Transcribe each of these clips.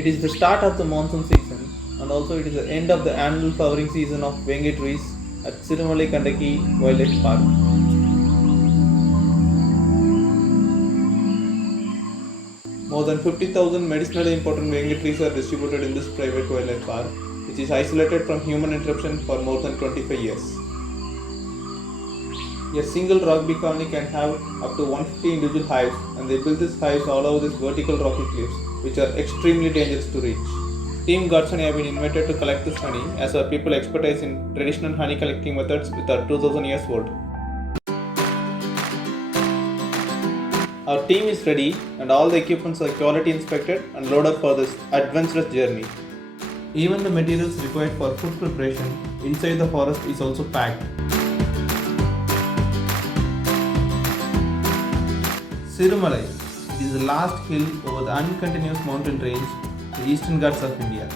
It is the start of the monsoon season and also it is the end of the annual flowering season of Venge trees at Sirumalai Kandaki Wildlife Park. More than 50,000 medicinally important Venge trees are distributed in this private wildlife park, which is isolated from human interruption for more than 25 years. A single rock bee colony can have up to 150 individual hives, and they build these hives all over these vertical rocky cliffs, which are extremely dangerous to reach. Team God's Honey have been invited to collect this honey, as our people expertise in traditional honey collecting methods which are 2000 years old. Our team is ready and all the equipments are quality inspected and loaded for this adventurous journey. Even the materials required for food preparation inside the forest is also packed. Sirumalai, it is the last hill over the uncontinuous mountain range, the Eastern Ghats of India.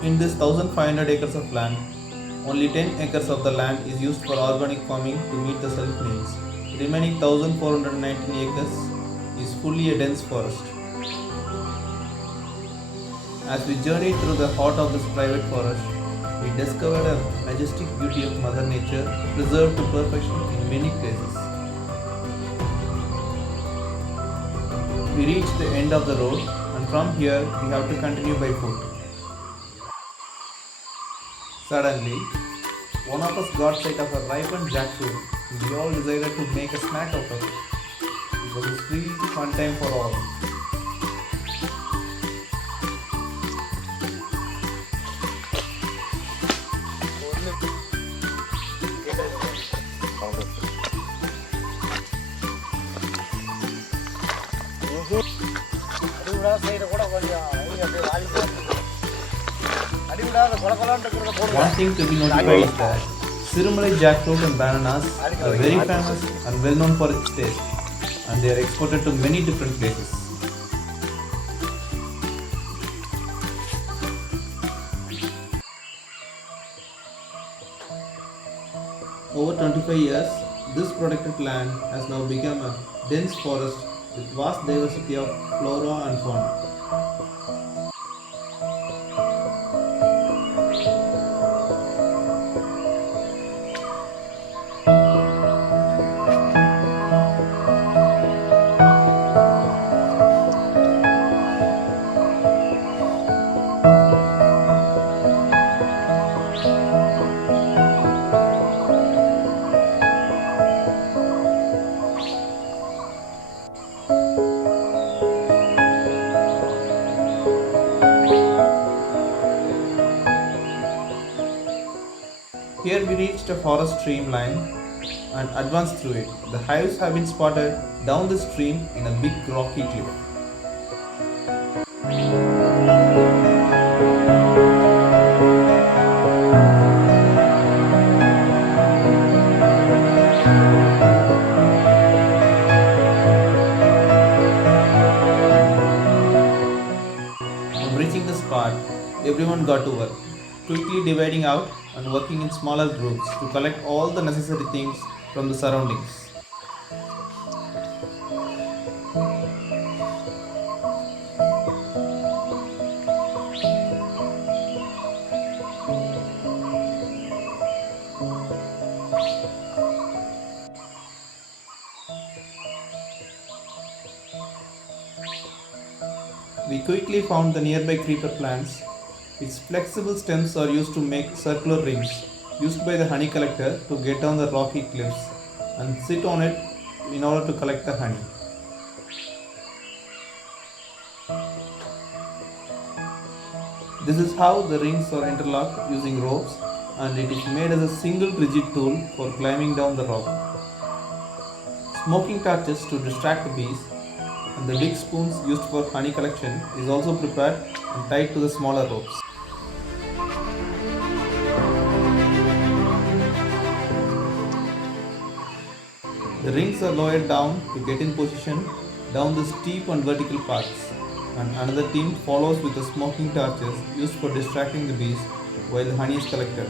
In this 1500 acres of land, only 10 acres of the land is used for organic farming to meet the self needs. The remaining 1419 acres is fully a dense forest. As we journeyed through the heart of this private forest, we discovered a majestic beauty of Mother Nature preserved to perfection in many places. We reached the end of the road and from here we have to continue by foot. Suddenly, one of us got sight of a ripened jackfruit and we all decided to make a snack out of it. It was a sweet fun time for all. One thing to be notified is that Sirumalai jackfruit and bananas are very famous and well known for its taste, and they are exported to many different places. Over 25 years, this protected land has now become a dense forest with vast diversity of flora and fauna. Here we reached a forest stream line and advanced through it. The hives have been spotted down the stream in a big rocky cliff. quickly dividing out and working in smaller groups to collect all the necessary things from the surroundings. We quickly found the nearby creeper plants. Its flexible stems are used to make circular rings, used by the honey collector to get down the rocky cliffs and sit on it in order to collect the honey. This is how the rings are interlocked using ropes, and it is made as a single rigid tool for climbing down the rock. Smoking torches to distract the bees and the big spoons used for honey collection is also prepared and tied to the smaller ropes. The rings are lowered down to get in position down the steep and vertical paths, and another team follows with the smoking torches used for distracting the bees while the honey is collected.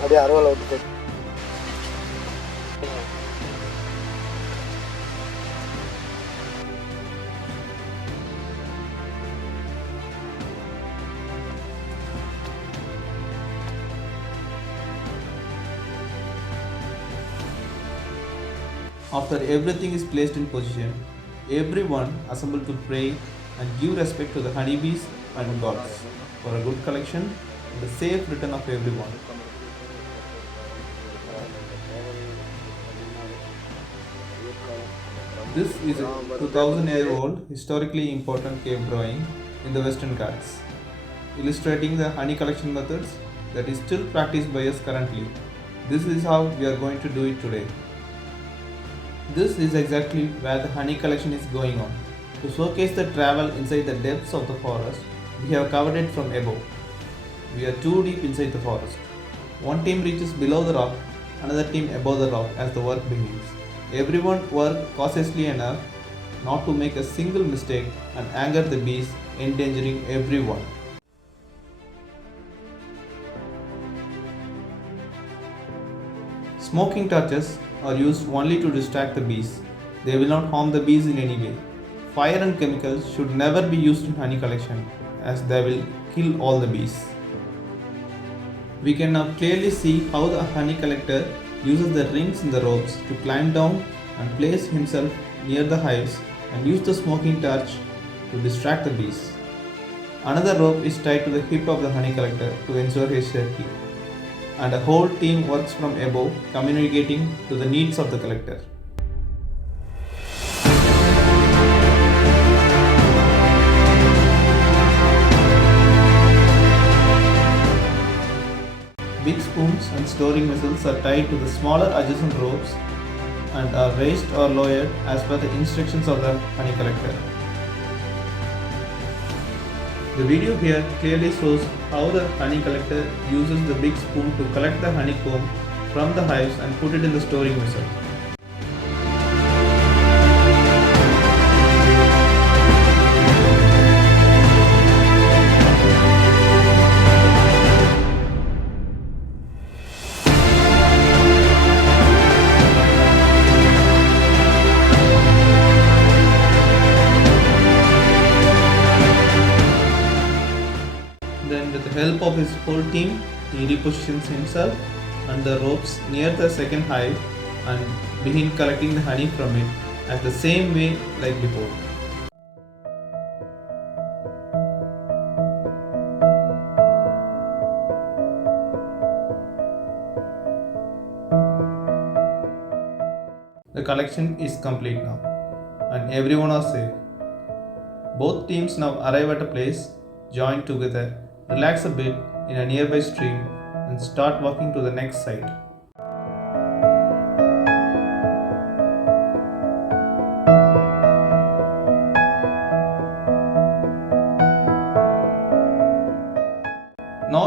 அப்படியே அறுவலை விட்டுட்டு After everything is placed in position, everyone assemble to pray and give respect to the honeybees and gods for a good collection and the safe return of everyone. This is a 2000-year-old historically important cave drawing in the Western Ghats, illustrating the honey collection methods that is still practiced by us currently. This is how we are going to do it today. This is exactly where the honey collection is going on. To showcase the travel inside the depths of the forest, we have covered it from above. We are too deep inside the forest. One team reaches below the rock, another team above the rock as the work begins. Everyone worked cautiously enough not to make a single mistake and anger the bees, endangering everyone. Smoking torches are used only to distract the bees. They will not harm the bees in any way. Fire and chemicals should never be used in honey collection as they will kill all the bees. We can now clearly see how the honey collector uses the rings in the ropes to climb down and place himself near the hives and use the smoking torch to distract the bees. Another rope is tied to the hip of the honey collector to ensure his safety, and a whole team works from above, communicating to the needs of the collector. Big spoons and storing vessels are tied to the smaller adjacent ropes and are raised or lowered as per the instructions of the honey collector. The video here clearly shows how the honey collector uses the big spoon to collect the honeycomb from the hives and put it in the storing vessel. Then with the help of his whole team, he repositions himself and the ropes near the second hive and begin collecting the honey from it as the same way like before. The collection is complete now and everyone are safe. Both teams now arrive at a place, join together, relax a bit in a nearby stream and start walking to the next site.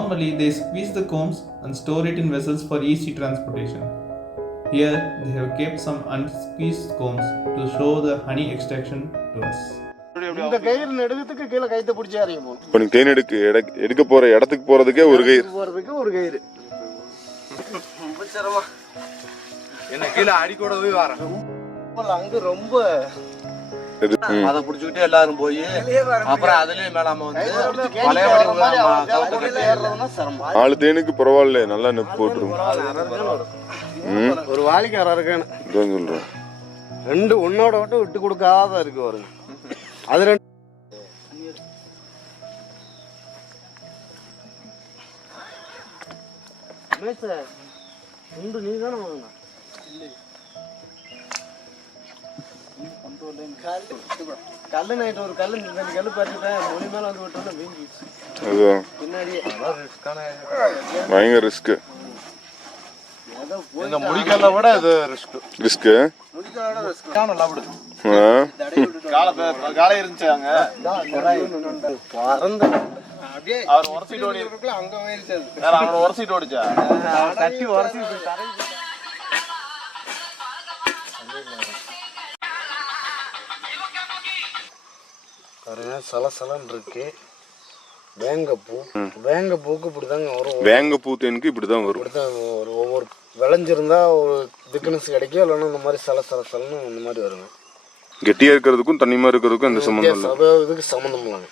Normally, they squeeze the combs and store it in vessels for easy transportation. Here, they have kept some unsqueezed combs to show the honey extraction to us. இந்த கயிறு நடுவதுக்கு கீழே கைத்தை பிடிச்சி இறங்கி போகணும். இப்போ நீ தேன் எடுக்க போற இடத்துக்கு போறதுக்கே ஒரு கயிறு. போறதுக்கு ஒரு கயிறு. ரொம்ப சிரமம். என்ன கீழே அடிக்கோட போய் வரேன். அங்க ரொம்ப அதை பிடிச்சிக்கிட்டே எல்லாரும் போய் அப்புறம் அதுலயே மேலாம வந்து பழையபடி ஏறுறதுன்னா சிரமம். 4 தேனுக்கு பரவாயில்ல, நல்லா நெப்பு போட்டுரும். ஒரு வாளிக்கு 6 இருக்கானு சொல்றேன். 2 ஒன்னோட விட்டு கொடுக்காத இருக்கு பாருங்க. அது 2 நீ தானே வாங்கினா கல்லு நைட்டு ஒரு கல்லு 2 கல்லு பறிச்சுட்டேன். மொழி மேல வந்து விட்டோம்னா வீங்கிடுச்சு. அதுதான் பின்னாடியே பயங்கர ரிஸ்க். இந்த முடிக்கல்ல விட இது ரிஸ்க். முடிக்கலோட ரிஸ்க். நல்லா விடுது. காலை இருந்துச்சு அங்க பறந்து அப்படியே அவர் உரசிட்டு ஓடி அங்க போயிருச்சு. அவனோட உரசிட்டு ஓடிச்சா தட்டி உரசி பாருங்க சலசலன்னு இருக்கு. வேங்கப்பூக்கு இப்படிதாங்க வரும். வேங்கப்பூ தேனுக்கு இப்படிதான் வரும். இப்படிதான் ஒரு ஒவ்வொரு விளைஞ்சிருந்தா ஒரு திக்னஸ் கிடைக்கும். இல்லைன்னா இந்த மாதிரி சலசலன்னு இந்த மாதிரி வருங்க. கெட்டியா இருக்கிறதுக்கும் தண்ணிமா இருக்கிறதுக்கும் எந்த சம்மந்தம் இல்லை. இதுக்கு சம்மந்தம் இல்லைங்க.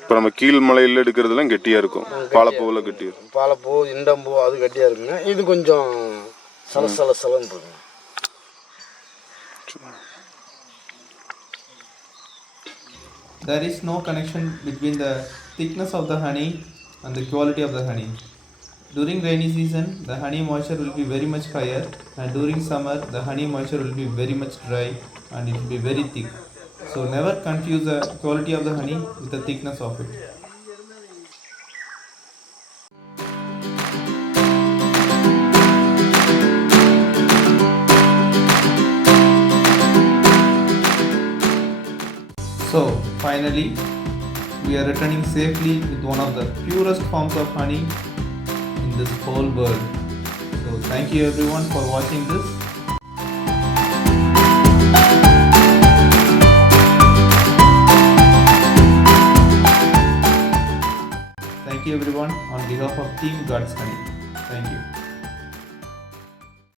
இப்போ நம்ம கீழ் மலையில எடுக்கிறதுலாம் கெட்டியா இருக்கும். பாலப்பூவில் கெட்டியா இருக்கும். பாலப்பூ இண்டம்பூ அது கெட்டியா இருக்குங்க. இது கொஞ்சம் சலசலன்னு இருக்குங்க. There is no connection between the thickness of the honey and the quality of the honey. During rainy season, the honey moisture will be very much higher, and during summer, the honey moisture will be very much dry and it will be very thick. So never confuse the quality of the honey with the thickness of it. So finally, we are returning safely with one of the purest forms of honey in this whole world. So thank you everyone for watching this. Thank you everyone on behalf of Team God's Honey. Thank you.